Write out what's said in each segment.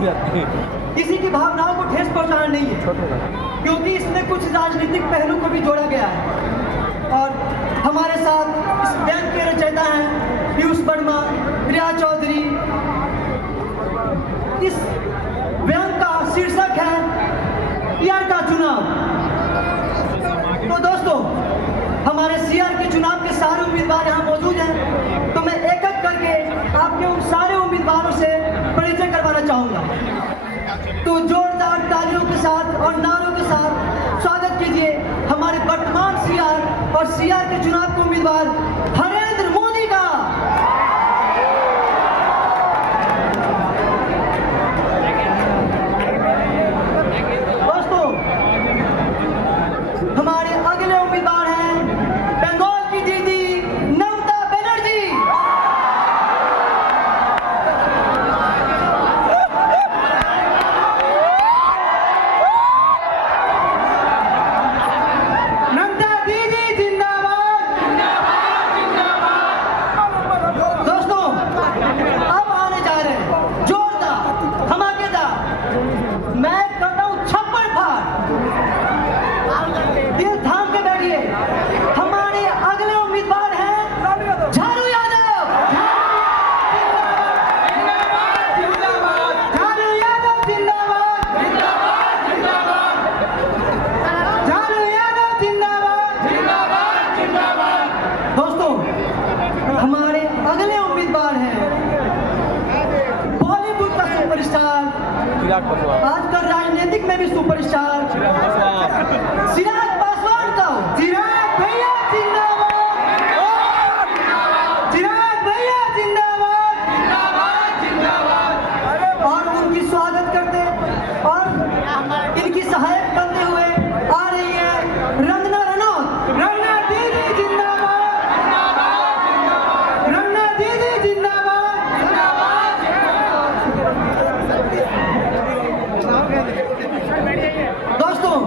किसी की भावनाओं को ठेस पहुंचाना नहीं है, क्योंकि इसमें कुछ राजनीतिक पहलू को भी जोड़ा गया है। और हमारे साथ इस व्यंग के रचयिता हैं पीयूष वर्मा, प्रिया चौधरी। इस व्यंग का शीर्षक है सीआर का चुनाव। तो दोस्तों, हमारे सीआर के चुनाव के सारे उम्मीदवार यहाँ मौजूद हैं, तो मैं एक एक करके आपके उन सारे उम्मीदवारों से परिचय करवाना चाहूंगा। तो जोरदार तालियों के साथ और नारों के साथ स्वागत कीजिए हमारे वर्तमान सीआर और सीआर के चुनाव के उम्मीदवार नरेंद्र मोदी का। दोस्तों, हमारे अगले उम्मीदवार हैं बंगाल की दीदी ममता बनर्जी। ममता दीदी जिंदाबाद, जिंदाबाद, जिंदाबाद। दोस्तों, अब आने जा रहे हैं जोरदार धमाकेदार, मैं करता हूं छप्पड़ फाड़, दिल थाम के बैठिए। हमारे अगले उम्मीदवार हैं झारू यादव। झारू यादव जिंदाबाद, जिंदाबाद, जिंदाबाद। झारू यादव जिंदाबाद, जिंदाबाद, जिंदाबाद। दोस्तों, हमारे अगले उम्मीदवार हैं बॉलीवुड का सुपरस्टार, आजकल राजनीतिक में भी सुपरस्टार चिराग पासवान का। चिराग भैया जिंदाबाद, चिराग भैया जिंदाबाद, जिंदाबाद, जिंदाबाद। और उनकी स्वागत करते और इनकी सहायक बनते हुए आ रही है रंजना रनौत। रंजना दीदी जिंदाबाद, जिंदाबाद। रंजना दीदी जिंदाबाद, जिंदाबाद, जिंदाबाद। दोस्तों,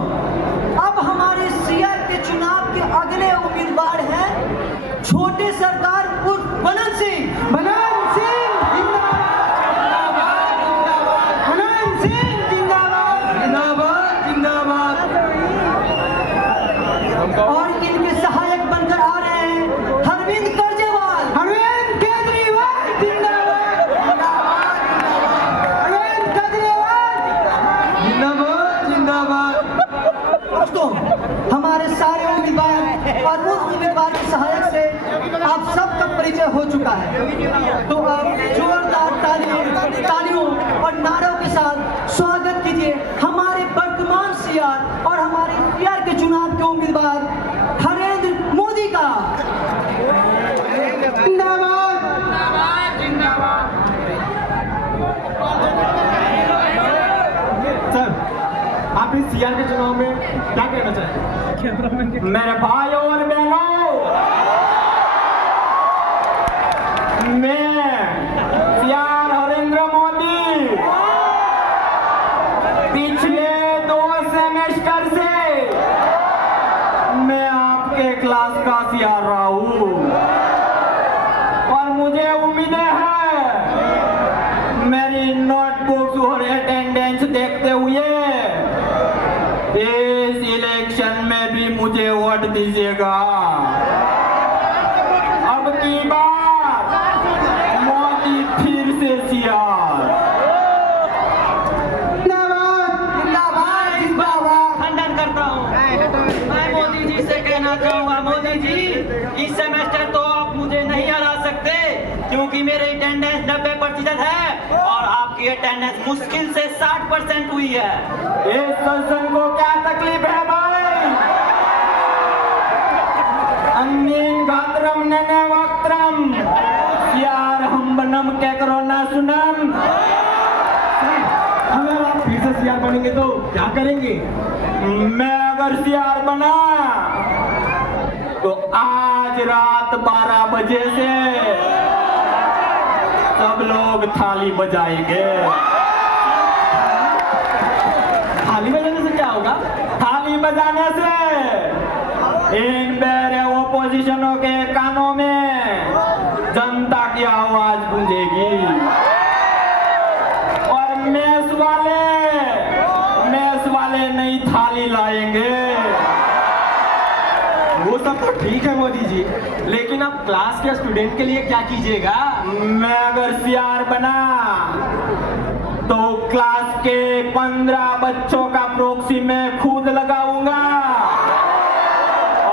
अब हमारे सीआर के चुनाव के अगले उम्मीदवार हैं छोटे सरकार उर्फ बनन सिंह। बनन सिंह जिंदाबाद, जिंदाबाद। बनन सिंह जिंदाबाद, जिंदाबाद, जिंदाबाद। और इनके सहायक बनकर आ रहे हैं अरविंद केजरीवाल। अरविंद केजरीवाल जिंदाबाद, जिंदाबाद, जिंदाबाद। अरविंद केजरीवाल जिंदाबाद, जिंदाबाद। दोस्तों, हमारे सारे उम्मीदवार और उन उम्मीदवार के सहायक से आप सबका परिचय हो चुका है, तो आप जोरदार तालियों और नारों के साथ स्वागत कीजिए हमारे वर्तमान सीआर और हमारे सीआर के चुनाव के उम्मीदवार नरेंद्र मोदी का। जिंदाबाद, जिंदाबाद। सर, आप इस सीआर के चुनाव में क्या कहना चाहेंगे? मेरे भाइयों और बहनों, मैं सीआर नरेंद्र मोदी पिछले 2 सेमेस्टर से मैं आपके क्लास का सीआर रहा हूँ और मुझे उम्मीद है मेरी नोटबुक्स और अटेंडेंस देखते हुए इस इलेक्शन में भी मुझे वोट दीजिएगा। अब की बात मोदी फिर से सीआर। जिंदाबाद, जिंदाबाद, जिंदाबाद। खंडन करता हूँ। मैं मोदी जी से कहना चाहूँगा, मोदी जी इस सेमेस्टर तो आप मुझे नहीं हरा सकते, क्योंकि मेरी अटेंडेंस 90% है और आपकी अटेंडेंस मुश्किल से 60% हुई है। इस सज्जन को क्या तकलीफ है भाई? अन्नीन गात्रम नने वक्त्रम सीआर हम बनम के करो ना सुनम। अगर आप फिर से सीआर बनेंगे तो क्या करेंगे? मैं अगर सीआर बना तो आज रात 12 बजे से सब लोग थाली बजाएंगे। थाली बजाने से क्या होगा? थाली बजाने से इन मेरे ओपोजिशनों के कानों में जनता की आवाज गूंजेगी और मैं तो ठीक है मोदी जी, लेकिन आप क्लास के स्टूडेंट के लिए क्या कीजिएगा? मैं अगर सीआर बना तो क्लास के 15 बच्चों का प्रॉक्सी में खुद लगाऊंगा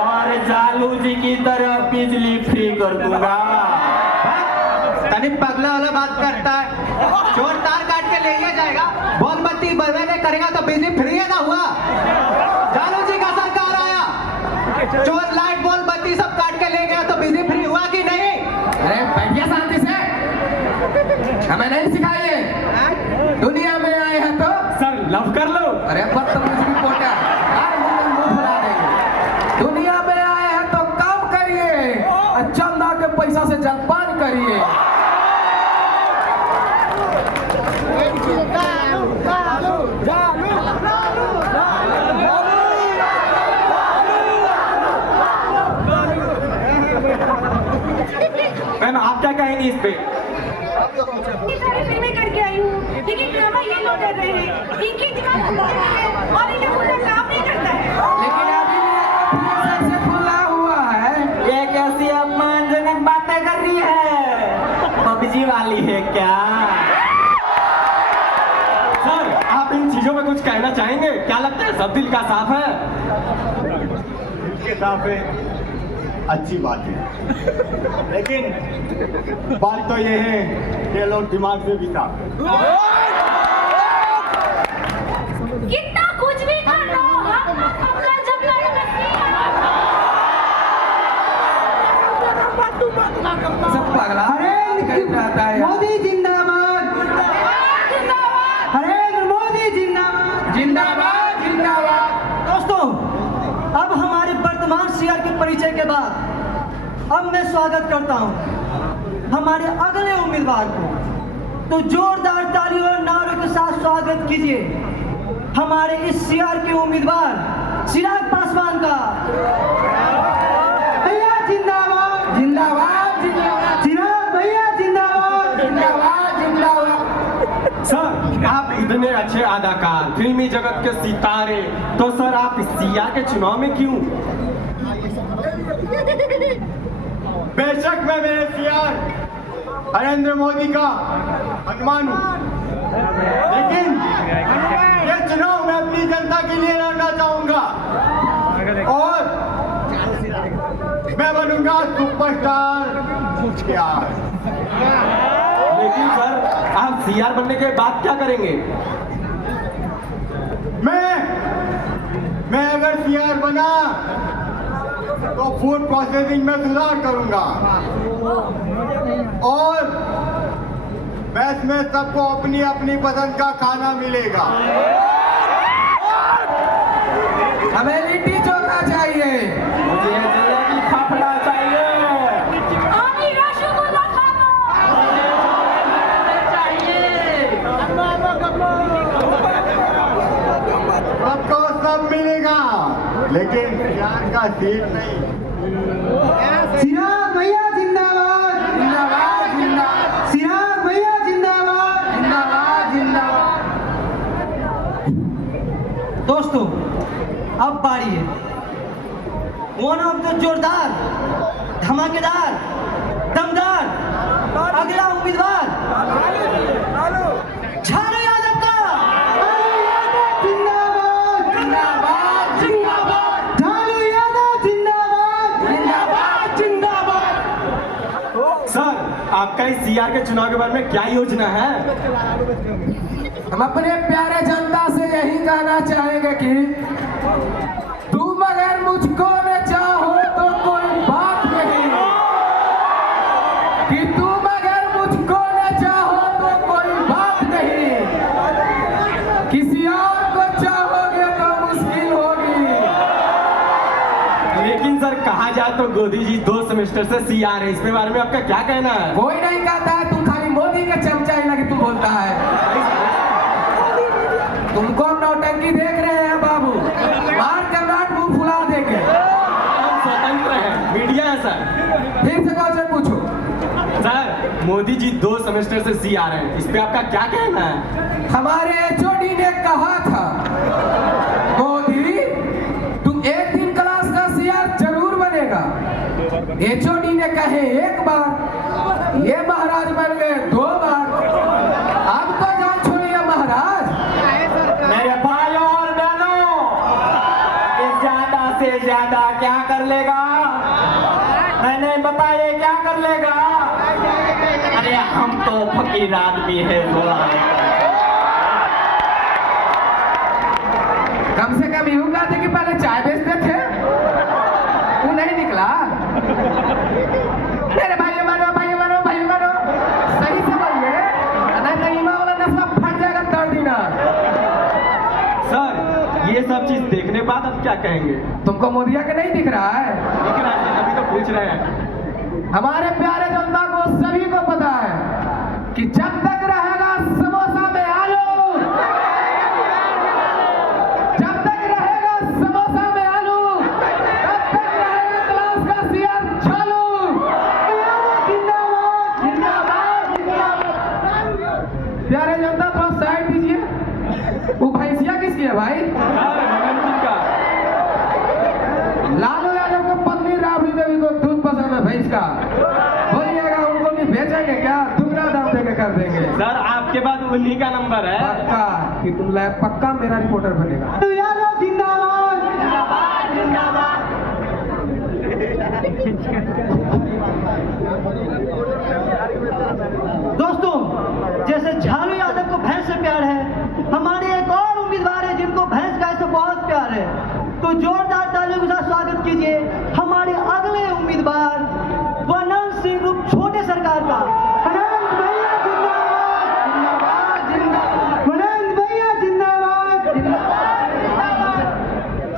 और जालू जी की तरह बिजली फ्री कर दूंगा। तनी पगला वाला बात करता है। चोर तार काट के ले जाएगा, बॉल बत्ती बदले करेगा तो बिजली फ्री है ना हुआ। जालू जी का सरकार आया, चोर लाइट बॉल बत्ती सब काट के ले गया तो बिजली फ्री हुआ कि नहीं? अरे बैठिए शांति से, हमें नहीं सिखाइए। दुनिया में आए हैं तो सर लव कर लो। अरे बदतमीज रिपोर्टर, हर मुंह फुला देंगे। दुनिया में आए हैं तो काम करिए, चंदा के पैसा से जलपान करिए। मैम आप क्या कहेंगे इस पे? ये सारी फिल्में करके आई हूँ, लेकिन ड्रामा ये लोग कर रहे हैं। इनकी दिमाग खुला है और इन्हें उनका काम नहीं करता है। लेकिन अभी भी से खुला हुआ है। ये कैसी अपमानजनक बातें कर रही है? पबजी वाली है क्या? सर आप इन चीजों में कुछ कहना चाहेंगे? क्या लगता है सब दिल का साफ है? के साथ है अच्छी बात है, लेकिन बात तो ये है कि लोग दिमाग से भी साफ है। कितना कुछ भी कर लो, अपना जब सब पगला निकल जाता है। मोदी जिंदाबाद, नरेंद्र मोदी जिंदाबाद, जिंदाबाद जिंदाबाद। दोस्तों अब हमारे वर्तमान सीआर के परिचय के बाद अब मैं स्वागत करता हूं हमारे अगले उम्मीदवार को। तो जोरदार तालियों और नारों के साथ स्वागत कीजिए हमारे इस सीआर के उम्मीदवार चिराग पासवान का। भैया जिंदाबाद, जिंदाबाद जिंदाबाद। चिराग भैया जिंदाबाद, जिंदाबाद जिंदाबाद। सर आप इतने अच्छे अदाकार, फिल्मी जगत के सितारे, तो सर आप सीआर के चुनाव में क्यों? बेशक मैं मेरे सीआर नरेंद्र मोदी का अनुमान हूँ, लेकिन ये चुनाव मैं अपनी जनता के लिए लड़ना चाहूंगा और मैं बनूंगा सुपरस्टार सीआर। लेकिन सर आप सीआर बनने के बाद क्या करेंगे? मैं अगर सीआर बना तो फूड प्रोसेसिंग में सुधार करूंगा और मैच में सबको अपनी अपनी पसंद का खाना मिलेगा। हमें लिट्टी चोखा चाहिए। मुझे जलेबी फाफड़ा चाहिए। आमी रसगुल्ला खाना सबको सब मिलेगा, लेकिन सीआर का सीट नहीं। चिराग भैया जिंदाबाद, जिंदाबाद जिंदाबाद। चिराग भैया जिंदाबाद, जिंदाबाद जिंदाबाद। दोस्तों अब बारी है वन ऑफ द जोरदार, धमाकेदार, दमदार अगला उम्मीदवार झालू यादव का। जिंदाबाद, जिंदाबाद जिंदाबाद। झालू यादव जिंदाबाद, जिंदाबाद जिंदाबाद। सर आपका इस सीआर के चुनाव के बारे में क्या योजना है? हम अपने प्यारे जनता से यही कहना चाहेंगे कि तुम अगर मुझको न चाहो तो कोई बात नहीं, कि तुम अगर मुझको न चाहो तो कोई बात नहीं, किसी और को चाहोगे तो मुश्किल होगी। लेकिन सर कहा जाए तो मोदी जी 2 सेमेस्टर से सीआर है, इसके बारे में आपका क्या कहना है? कोई नहीं कहता है, तुम खाली मोदी का चमचा ही लगे तू बोलता है। तुमको हम नौटंकी देख रहे हैं बाबू, मार के नाट मुंह फुला देंगे। हम स्वतंत्र हैं, मीडिया है सर। फिर से कौन से पूछो। सर मोदी जी 2 सेमेस्टर से सीआर है, इस पे आपका क्या कहना है? हमारे एचओडी ने कहा था मोदी तुम एक दिन क्लास का सीआर जरूर बनेगा, ज्यादा क्या कर लेगा? नहीं बताइए क्या कर लेगा? अरे हम तो फकीर आदमी है थोड़ा। कम से कम यूं कहते कि पहले चाय बेचते थे, वो नहीं निकला। मेरे भाई मारो सही से बोलिए, नहीं तो ईमा वाला नशा फट जाएगा दर्दीना। सर ये सब चीज देखने के बाद अब क्या कहेंगे? तुमको मोदिया के नहीं दिख रहा है? दिख रहा है, अभी तो पूछ रहे हैं। हमारे प्यारे जनता को सभी को पता है कि जब तक रहेगा समोसा में आलू, जब तक रहेगा समोसा में आलू, तब तक रहेगा क्लास का सीआर चालू। जिंदाबाद जिंदाबाद जिंदाबाद। प्यारे जनता थोड़ा साइड दीजिए। वो भैंसिया किसकी है भाई? लालू यादव को पत्नी राबड़ी देवी को दूध पसंद है भैंस का, बोलिएगा उनको भी भेजेंगे क्या? दुगना दाम देके कर देंगे। सर आपके बाद उन्हीं का नंबर है। पक्का कि तुम लायक पक्का मेरा रिपोर्टर बनेगा। यादव जिंदाबाद जिंदाबाद जिंदाबाद। दोस्तों, जैसे झालू यादव को भैंस से प्यार है, हमारे एक और उम्मीदवार है जिनको भैंस गाय से बहुत प्यार है। तो जोरदार तालियों के साथ स्वागत कीजिए हमारे अगले उम्मीदवार वनंत सिंह ग्रुप छोटे सरकार का। वनंत भैया जिंदाबाद जिंदाबाद। वनंत भैया जिंदाबाद जिंदाबाद।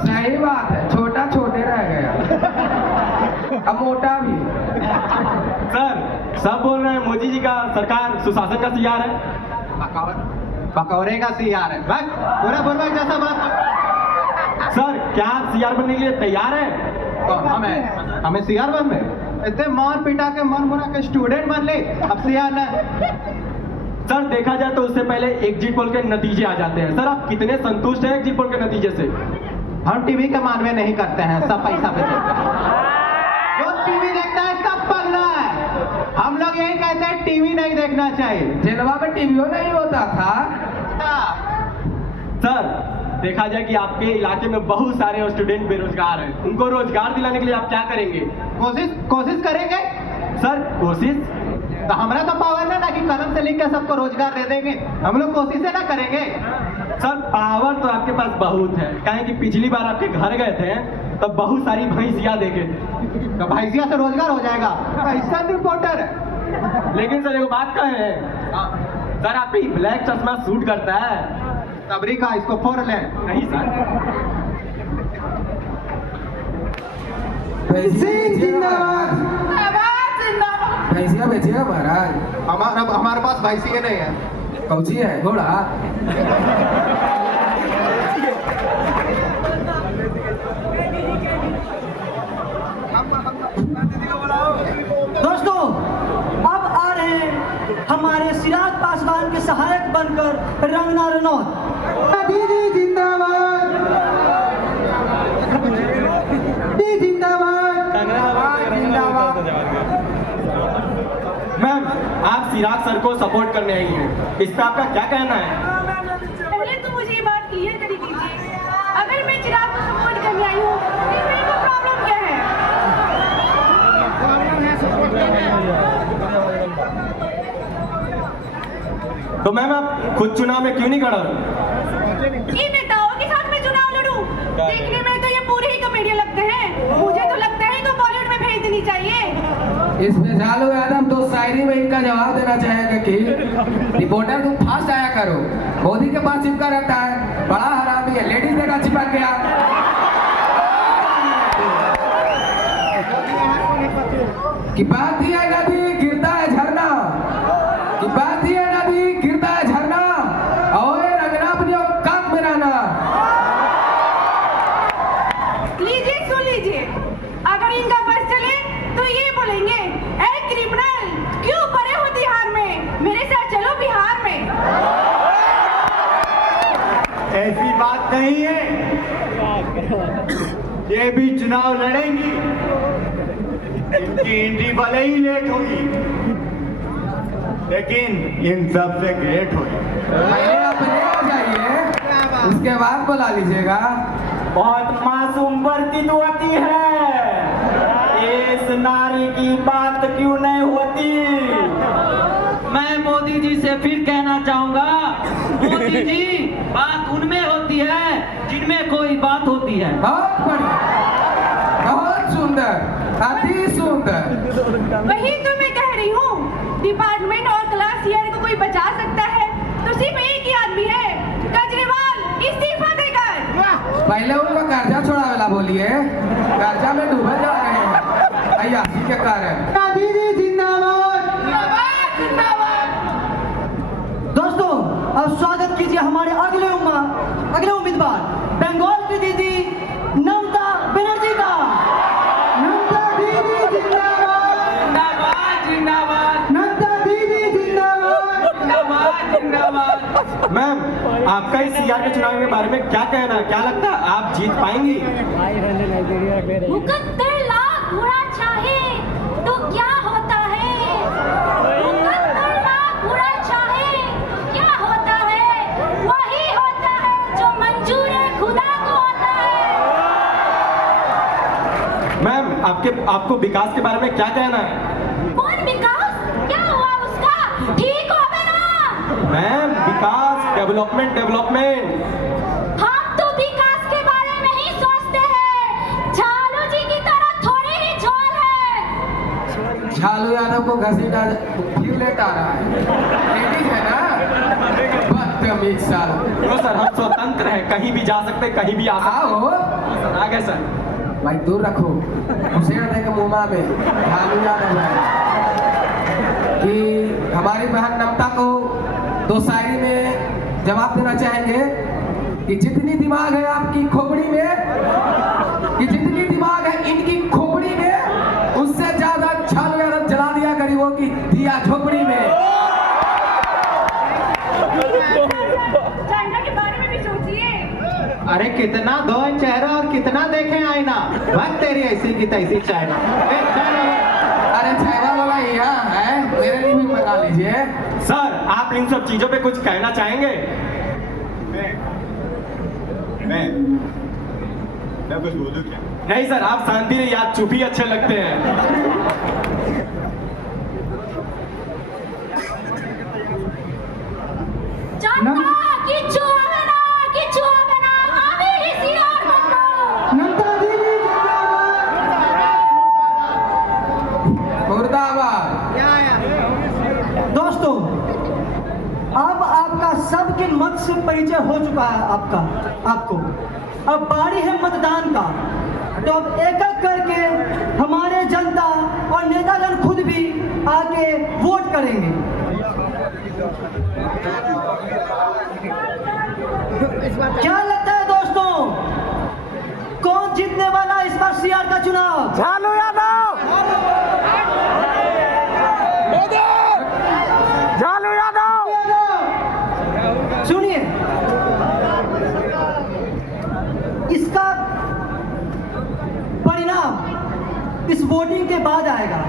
सही बात है, छोटा छोटे रह गया, अब मोटा भी। सर सब बोल रहे हैं मोदी जी का सरकार सुशासन का सीआर है। पकौड़े का सीआर है, बस पूरा बोलवा जैसा बात। सर क्या आप सीआर बनने के लिए तैयार हैं? कौन? हमें सीआर बनने? इतने मार पिटा के मन मुना के स्टूडेंट बन ले, अब सीआर ना। सर देखा जाए तो उससे पहले एग्जिट पोल के नतीजे आ जाते हैं। सर आप कितने संतुष्ट हैं एग्जिट पोल के नतीजे से? हम टीवी के मानवे नहीं करते हैं, सब पैसा पे चलता है। जो टीवी देखता है सब पगला है। हम लोग यही कहते हैं टीवी नहीं देखना चाहिए। जेलवा में टीवीओ नहीं होता था। सर देखा जाए कि आपके इलाके में बहुत सारे स्टूडेंट बेरोजगार हैं, उनको रोजगार दिलाने के लिए आप क्या करेंगे? कोशिश करेंगे सर कोशिश तो हमारा तो पावर है ना कि कलम से लिख के सबको रोजगार दे देंगे। हम लोग कोशिश ना करेंगे। सर पावर तो आपके पास बहुत है, कहें कि पिछली बार आपके घर गए थे तब बहुत सारी भैंसिया देखे थे। तो भैंसिया से रोजगार हो जाएगा, ऐसा रिपोर्टर है। लेकिन सर एक बात कहे, सर आप ही ब्लैक चश्मा सूट करता है। तबरी का इसको फोड़ ले। नहीं सर। जिंदाबाद भैंसिया बेचिएगा महाराज? हमारे पास भैंसिया नहीं है। कौची है? घोड़ा? दोस्तों, अब आ रहे हैं हमारे चिराग पासवान के सहायक बनकर रंगना रनौत। दीदी जिंदाबाद, दीदी जिंदाबाद, जिंदाबाद। मैम आप चिराग सर को सपोर्ट करने आई हैं, इस पर आपका क्या कहना है? पहले तो मुझे ये बात क्लियर कर दीजिए, अगर मैं चिराग को सपोर्ट करने आई हूँ तो मेरे को प्रॉब्लम क्या है? तो मैम आप खुद चुनाव में क्यों नहीं खड़ा? इन नेताओं के साथ मैं चुनाव लड़ूं? देखने में तो ये पूरे ही कॉमेडियन लगते हैं, मुझे तो लगता है इनको बॉलीवुड में भेज देनी चाहिए। इसमें झालू यादव तो शायरी में इनका जवाब देना चाहेगा कि रिपोर्टर तुम फास्ट आया करो, मोदी के पास चिपका रहता है, बड़ा हरामी है, लेडीज देखा चिपक गया। कि बात ही है नदी गिरता है झरना, कि बात ही है नदी गिरता है झरना, और रंगना अपनी औकात में रहना। लीजिए सुन लीजिए, अगर इनका बस चले तो ये बोलेंगे, ए क्रिमिनल क्यों पड़े हो तिहाड़ में, मेरे साथ चलो बिहार में। ऐसी बात नहीं है, ये भी चुनाव लड़ेंगी, इनकी एंट्री भले ही लेट होगी लेकिन इन सब से ग्रेट होगी। पहले आप ले जाइए, उसके बाद बुला लीजिएगा। बहुत मास मासूम प्रतीत होती है, इस नारी की बात क्यों नहीं होती? मैं मोदी जी से फिर कहना चाहूंगा, मोदी जी बात उनमें होती है जिनमें कोई बात होती है। बहुत बढ़िया, बहुत सुंदर, अति सुंदर। वही तो मैं कह रही हूँ, डिपार्टमेंट और क्लास ईयर को कोई बचा सकता है तो सिर्फ एक ही आदमी है, केजरीवाल इस्तीफा देकर। पहले उनको कर्जा छोड़ावेला बोलिए, कर्जा में डूबे जा रहे हैं अय्यासी के कारण। दीदी जिंदाबाद। दोस्तों अब स्वागत कीजिए हमारे अगले उम्मीदवार बंगाल की दीदी ममता बनर्जी का। ममता दीदी जिंदाबाद। जिंदाबाद जिंदाबाद ममता दीदी जिंदाबाद। जिंदाबाद जिंदाबाद। मैम, आपका इस सीआर के चुनाव के बारे में क्या कहना है? क्या लगता है आप जीत पाएंगी? 71 लाख बुरा चाहे तो क्या होता है? 71 लाख बुरा चाहे क्या होता है? वही होता है जो मंजूर खुदा को होता है। मैम, आपको विकास के बारे में क्या कहना है? कौन विकास? क्या हुआ उसका? ठीक हो ना? मैम, विकास, डेवलपमेंट। हम तो विकास के बारे में ही सोचते हैं, झालू जी की तरह थोड़ी ही झोल है। झालू यादव को घसीटा फिर लेटा रहा है, लेडीज है ना, बदतमीज साला। नो सर, हम स्वतंत्र हैं, कहीं भी जा सकते, कहीं भी आ सकते। आओ आगे सर। भाई दूर रखो, उसे देख मुंह में झालू यादव है कि हमारी बहन ममता को दो शायरी में जवाब देना चाहेंगे कि जितनी दिमाग है आपकी खोपड़ी में, कि जितनी दिमाग है इनकी खोपड़ी में, उससे ज्यादा झालू यादव जला दिया गरीबों की दिया झोपड़ी में। चाइना के बारे में भी सोचिए। अरे कितना दो चेहरा और कितना देखे आईना, बस तेरी ऐसी की तैसी चाइना। अरे चाइना वाला यहाँ है, मेरे लिए भी मंगा लीजिए। सर, आप इन सब चीजों पे कुछ कहना चाहेंगे? मैं कुछ बोलूं क्या? नहीं सर, आप शांति रहिए, आप चुप ही अच्छे लगते हैं। जनता किच्छु হবে না, আমি হিসিয়ার बनबो। ममता दीदी जिंदाबाद। मुर्दाबाद। दोस्तों अब आपका सबके मत से परिचय हो चुका है आपको अब बारी है मतदान का। तो अब एक एक करके हमारे जनता और नेतागण खुद भी आके वोट करेंगे। क्या लगता है दोस्तों, कौन जीतने वाला इस बार सीआर का चुनाव? झालू यादव। झालू यादव। सुनिए, इसका परिणाम इस वोटिंग के बाद आएगा।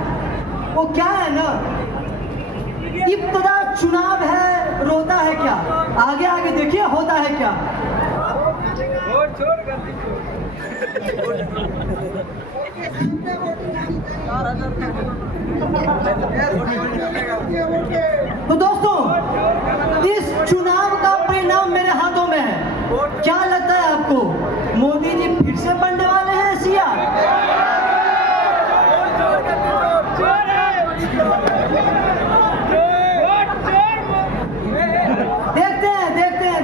वो क्या है ना, इब्तदा चुनाव है, रोता है क्या, आगे आगे देखिए होता है क्या। तो दोस्तों इस चुनाव का परिणाम मेरे हाथों में है। क्या लगता है आपको, मोदी जी फिर से बनने वाले हैं सीआर?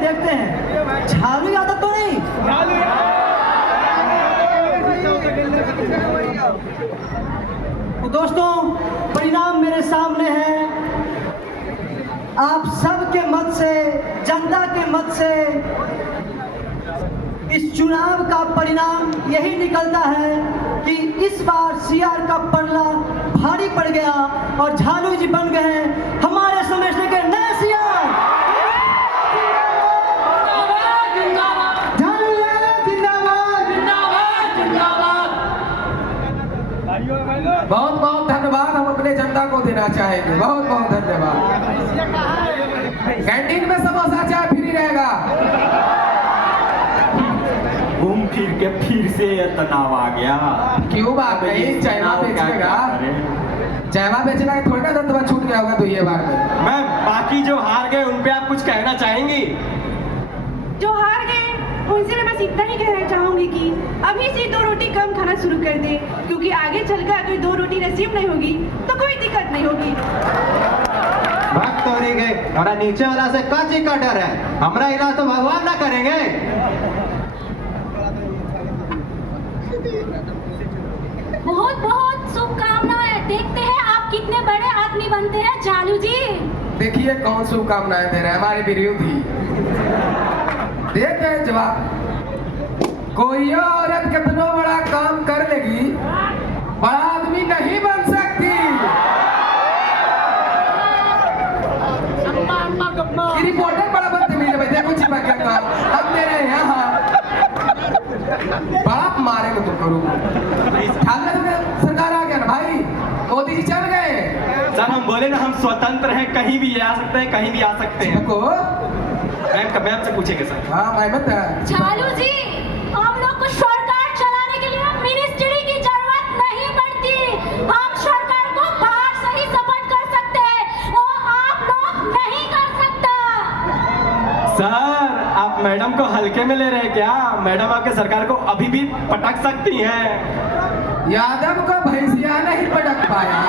देखते हैं झालू यादव तो नहीं। तो दोस्तों परिणाम मेरे सामने है। आप सबके मत से, जनता के मत से इस चुनाव का परिणाम यही निकलता है कि इस बार सीआर का पलड़ा भारी पड़ गया और झालू जी बन गए हैं हमारे समझने के नए सीआर। बहुत बहुत धन्यवाद हम अपने जनता को देना चाहेंगे, बहुत बहुत धन्यवाद। कैंटीन में समोसा चाय फ्री रहेगा। घूम फिर के फिर से ये तनाव आ गया। क्यों बात नहीं, चाइना बेचेगा, चाइना बेचना है थोड़ी ना दंतवा छूट गया होगा तो ये बार में। मैम बाकी जो हार गए उन पे आप कुछ कहना चाहेंगी? जो हार गए उनसे मैं बस इतना ही कहना चाहूंगी कि अभी से 2 रोटी कम खाना शुरू कर दे, क्योंकि आगे चलकर अगर 2 रोटी नसीब नहीं होगी तो कोई दिक्कत नहीं होगी। वक्त तो नहीं गए, हमारा नीचे वाला से का चीज का डर है, हमारा इलाज तो भगवान ना करेंगे। बहुत बहुत शुभकामनाएं, देखते हैं आप कितने बड़े आदमी बनते हैं चालू जी। देखिए कौन शुभकामनाएं दे रहे हैं हमारे विरोधी। देख रहे जवाब, कोई औरत कितना बड़ा काम कर लेगी, बड़ा आदमी नहीं बन सकती। रिपोर्टर बड़ा बदतमीज है भाई, देखो चिपक गया। अब मेरे यहाँ बाप मारे तो करो। सरकार आ गया ना भाई, मोदी जी चल गए। सर हम बोले ना हम स्वतंत्र हैं, कहीं भी आ सकते हैं, कहीं भी आ सकते हैं। देखो मैम से पूछेंगे सर। हाँ मैं मत चालू जी, हम लोग को सरकार चलाने के लिए मिनिस्ट्री की जरूरत नहीं पड़ती, हम सरकार को बाहर से ही सपोर्ट कर सकते हैं, वो आप लोग नहीं कर सकता। सर आप मैडम को हल्के में ले रहे हैं क्या? मैडम आपके सरकार को अभी भी पटक सकती हैं। यादव को भैंसिया नहीं पटक पाया,